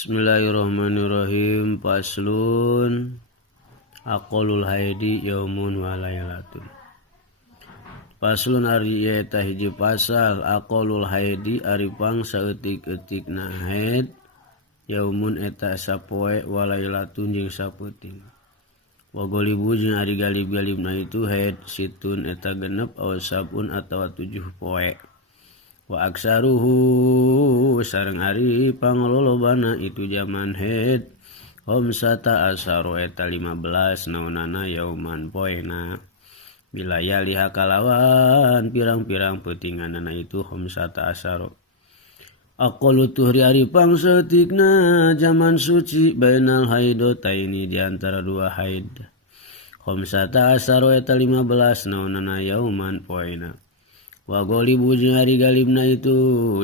Bismillahirrahmanirrahim. Faslun aqalul haidi yaumun wa lailatun. Faslun ari eta hiji pasal aqalul haidi ari pangsa eutik-eutikna haid yaumun eta sapoe wa lailatun jeung sapeuting. Wa golibu jeung ari galib-galibna itu haid situn eta genep aw sabun atawa 7 poe. Wa aksaruhu sareng ari panglolobana itu zaman haid homsata asaru eta 15 naunana yauman poena bilaya liha kalawan pirang-pirang peutinganana itu homsata asaru. Aqallu tuhri ari pangsetikna zaman suci bainal haidotaini diantara dua haid homsata asaru eta 15 naunana yauman poena. Wa golibu jeung ari galibna itu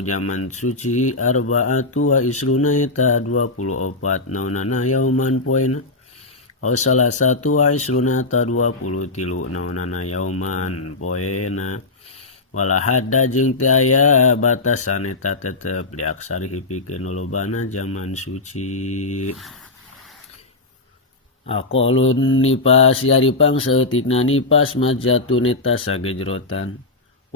zaman suci arba'atu wa isruna eta 24 naunana yauman poena aw salah satu wa isruna ta 23 naunana yauman poena. Wala hadda jeung teu aya batasan eta tetep diaksari hipikeun lolobana zaman suci. Aqalun nipas ari pangsaeutikna nipas majatun eta sagejrotan.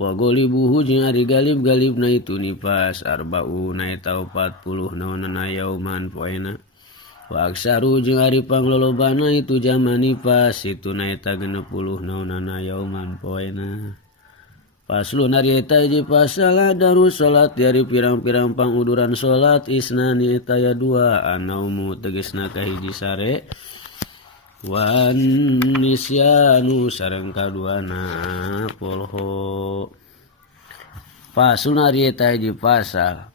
Wa golibuhu jeung ari galib-galibna itu nipas arbauna eta 40 naunana yauman poena. Wa aksaru jeung ari panglolobana itu zaman nipas itu na eta 60 naunana yauman poena. Faslun ari eta hiji pasal darus salat dari pirang-pirang panguduran salat isnani eta aya 2 anaumu tegasna kahiji sare wan nisyanu sareng kaduana polho. Faslun ari eta hiji pasal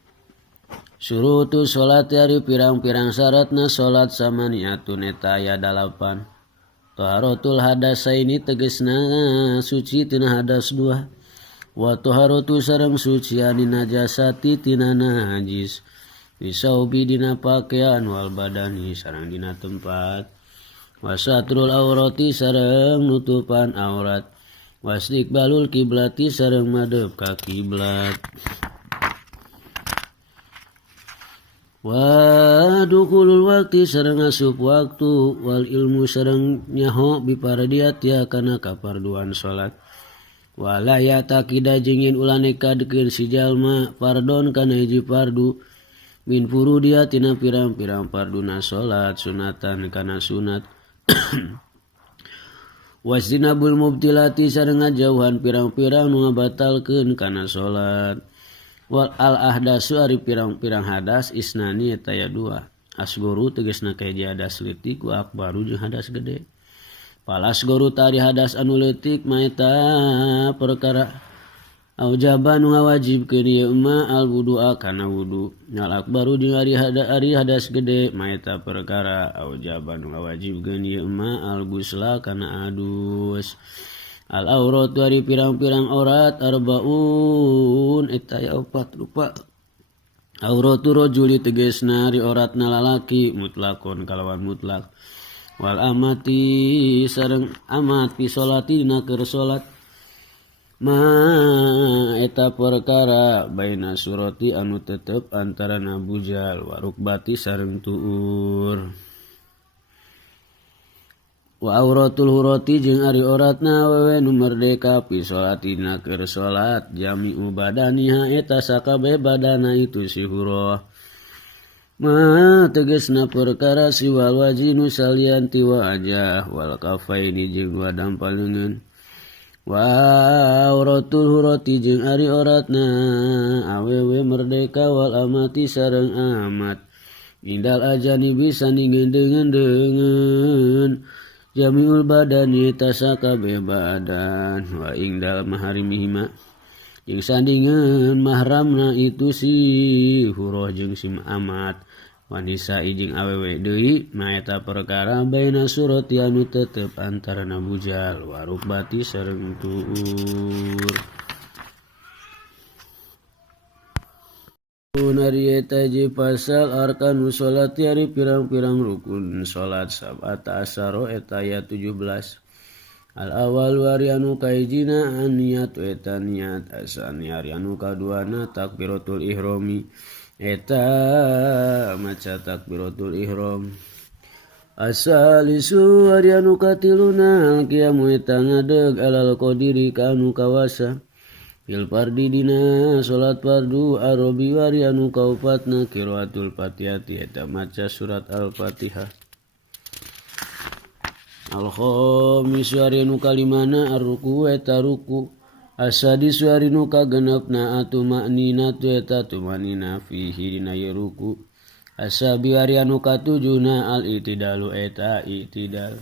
surutu salat ari pirang-pirang syaratna salat samaniatun eta aya 8. Taharatul hadasaini tegasna suci tina hadas 2. Wa taharatu sareng suci ani najasati tina najis bisaubi dina pakean wal badani sareng dina tempat. Wasatrul aurati sareng nutupan aurat. Wastikbalul kiblati sareng madep ka kiblat. Wa dukulul waktu sareng asup waktu wal ilmu sareng nyaho biparadiatya kana kaparduan salat. Wala yatakida jeung ulah nekadkeun si jalma fardon kana hiji fardu min furudia tina pirang-pirang farduna salat sunatan kana sunat. Wasdinabul mubtilati sareng ngajauhan pirang-pirang nu ngabatalkeun kana salat. Wal al ahdasu ari pirang-pirang hadas isnani eta aya 2. Asgoru tegasna kahiji hadas leutik wa akbaru jeung hadas gede. Palas goru tari hadas anu leutik maeta perkara aujaban nu ngawajibkeun ieu mah al wudu'a kana wudu. Al akbaru jeung ari hadas gede maeta perkara aujaban nu ngawajibkeun ieu mah al gusla kana adus. Al aurat ari pirang-pirang aurat arbaun eta aya 4 rupa. Auratu rajuli tegasna ari auratna lalaki mutlakon kalawan mutlak. Wal amati sareng amat fi sholati dina keur salat ma eta perkara baina surati anu tetep antarana bujal wa rukbati sareng tuur. Wa auratul hurati jeung ari auratna awewe nu merdeka fi sholati dina keur salat jami'u badaniha eta sakabeh badana itu si hurah. Ma tegasna perkara siwal wajinu salian ti wajah wal kafaini jeung wadam palengeun. Wa auratul hurati jeung ari auratna awewe merdeka wal amati sareng amat. Indal ajanibi sandingeun-deungeun jamiul badani tasakabeh badan wa indal maharimihima jeung sandingeun mahramna itu si hurah jeung si amat. Wanisa jeung awewe deui maeta perkara baina surati anu tetep antarana bujal wa rukbati sareng tuur. Ari eta hiji pasal arkanu salati ari pirang-pirang rukun salat sab'ata asyara eta aya 17. Al awal ari anu kahijina niat eta niat asani ari anu kaduana takbiratul ihrami eta maca takbiratul ihram. Asalisu ari anu katiluna alqiyamu eta ngadeg alal qadiri ka anu kawasa fil fardi dina salat fardu arabi wari anu kaupatna qiraatul fatihati eta maca surat al-fatihah. Al-khamisu ari anu kalimana ar-ruku eta ruku. Asadisu ari nu kagenepna atumanina tu eta tumanina fihi dina ruku. Asabi ari anu katujuna al-itidalu eta itidal.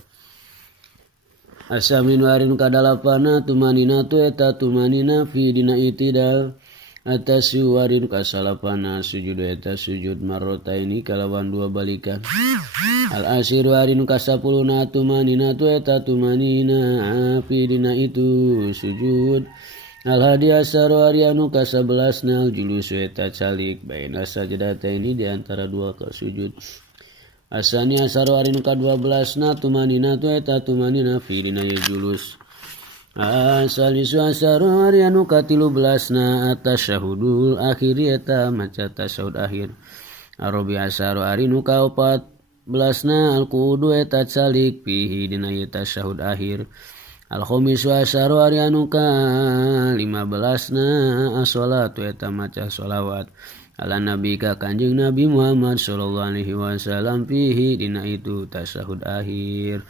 Asaminu ari nu kadalapana tumanina tu eta tumanina fi dina itidal. Atasu ari nu kasalapana sujud eta sujud marrotaini kalawan dua balikan. Al-asiru ari nu kasapuluna tumanina tu eta tumanina fi dina itu sujud. Al-hadiyasaru ari anu kasabelasna julusu eta calik baina sajdataini di antara dua sujud. Asani asaru ari nu ka-12na tumanina tu eta tumanina fi dina julus. Asalisu asaru ari anu ka-13na atasyahudul akhiri eta maca tasyahud akhir. Arabi asaru ari nu ka-14na al-qu'udu eta calik fihi dina tasyahud akhir. Al-khamisu asaru ari anu ka-15na as-shalatu eta maca sholawat ala nabi ka kanjeng Nabi Muhammad sallallahu alaihi wasallam fihi dina itu tasyahud akhir.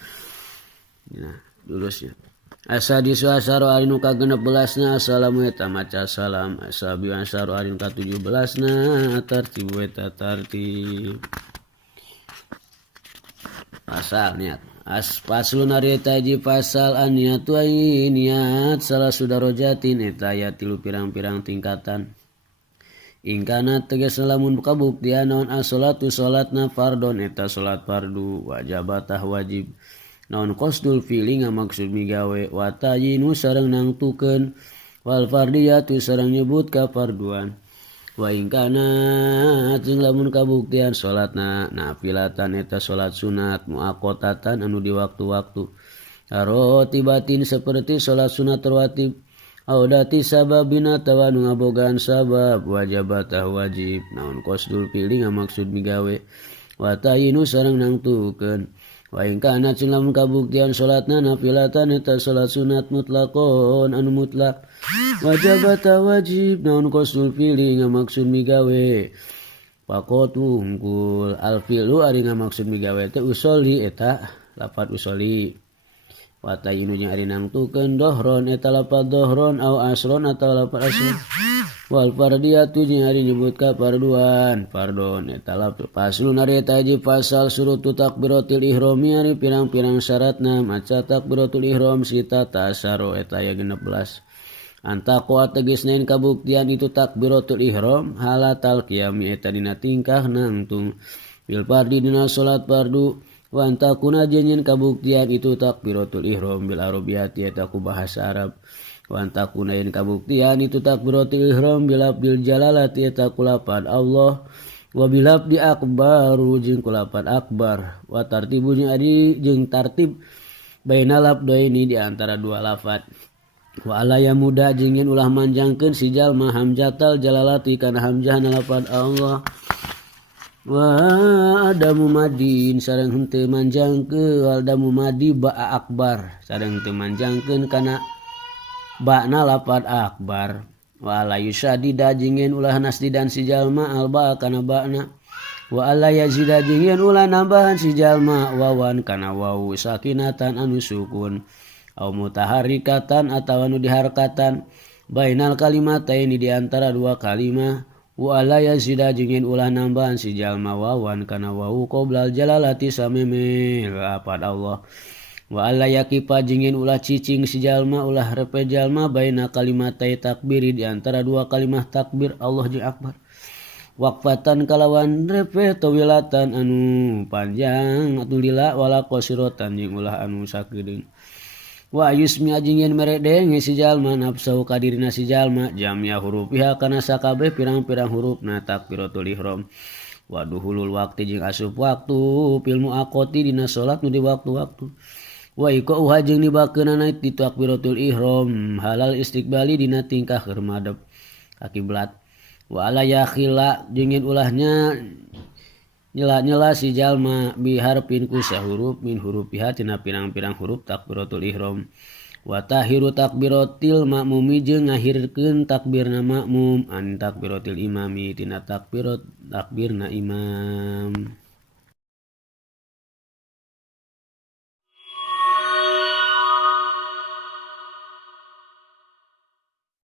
Nah, lulusnya. Asadisu asaru ari nu ka-16na assalamu eta maca salam. Asabi asaru ari nu ka-17na tartibu eta tartib. Pasal niat. Paslun ari eta hiji pasal an-niyatu niat salah sudarojatin eta aya 3 pirang-pirang tingkatan. Ingkana tegas lamun kabuktian naon as-sholatu salatna fardon eta salat fardu wajabatah wajib. Naon qasdul fi'li ngamaksud migawe wa tayyinu sareng nangtukeun wal fardiyatu sareng nyebut ka farduan. Wa ingkana jeung lamun kabuktian salatna nafilatan eta salat sunat muaqqatatan anu di waktu-waktu rotibatin seperti salat sunat rawatib audati sababina tawa nu ngabogaan sabab wajabatah wajib naon qasdul fi'li ngamaksud migawe wa tayyinu sareng nangtukeun. Wa ingkana jeung lamun kabuktian salatna nafilatan eta salat sunat mutlaqon anu mutlak wajabata wajib naon qasdul fi'li ngamaksud migawe pakotu hungkul al-fi'lu ari ngamaksud migawe teh usolli eta lafaz usolli wa tayyinu jeung ari nangtukeun dohron eta lafaz dohron au asron atau lafaz asron wal fardiyatu jeung ari nyebut ka farduan fardon eta lafaz paslun ari eta hiji pasal surutu takbiratul ihrami ari pirang-pirang syaratna maca takbiratul ihram sita tasaro eta aya 16. Antaqwa tegas nain kabuktian itu takbiratul ihram halatal qiyami eta dina tingkah nangtung bil fardi dina salat fardu wa antakuna jenyen kabuktian itu takbiratul ihram bil arabiyati eta ku bahasa Arab wa antakuna yen kabuktian itu takbiratul ihram bil jalalati eta ku lafaz Allah wa bil abdi akbaru jeung ku lafaz akbar wa tartibu jeung tartib bainal abdaini di antara dua lafaz. Wa ala ya muda jeung yen ulah manjangkeun si jalma hamzatal jalalati kana hamzahna lafaz Allah wa adamu madin sareng henteu manjangkeun adamu madi ba akbar sareng henteu manjangkeun kana ba'na lafaz akbar wa ala yusadida jeung yen ulah nasdidan si jalma alba kana ba'na wa ala yazida jeung yen ulah nambahan si jalma wawan kana wawu sakinatan anu sukun au mutaharrikatan atawa nu diharkatan bainal kalimataini di antara dua kalimah wa ala yazida jeung yen ulah nambahan si jalma wawan kana wawu qoblal jalalati sameme lafaz Allah wa ala yakifa jeung yen ulah cicing si jalma ulah repe jalma baina kalimatai takbiri di antara dua kalimah takbir Allah jeung akbar waqfatan kalawan repe tawilatan anu panjang atulila wala qasiratan jeung ulah anu sakedeung. Wa yusmi jeung yen meredeng si jalma nafsu kadirina si jalma jamnya hurufiha kana sakabeh pirang-pirang hurufna takbiratul ihram wa duhulul waqti jeung asup waktu fil muaqati dina salat nu di waktu-waktu wa iqauha jeung nibakeunana ti takbiratul ihram halal istiqbali dina tingkah keur madep ka kiblat wa ala yakhila jeung ulahnya nyela si jalma biharpin ku sahuruf min hurufiha tina pirang-pirang huruf takbiratul ihram wa tahiru takbiratil makmumi jeung ngahirkeun takbirna makmum an takbiratil imami tina takbirna imam.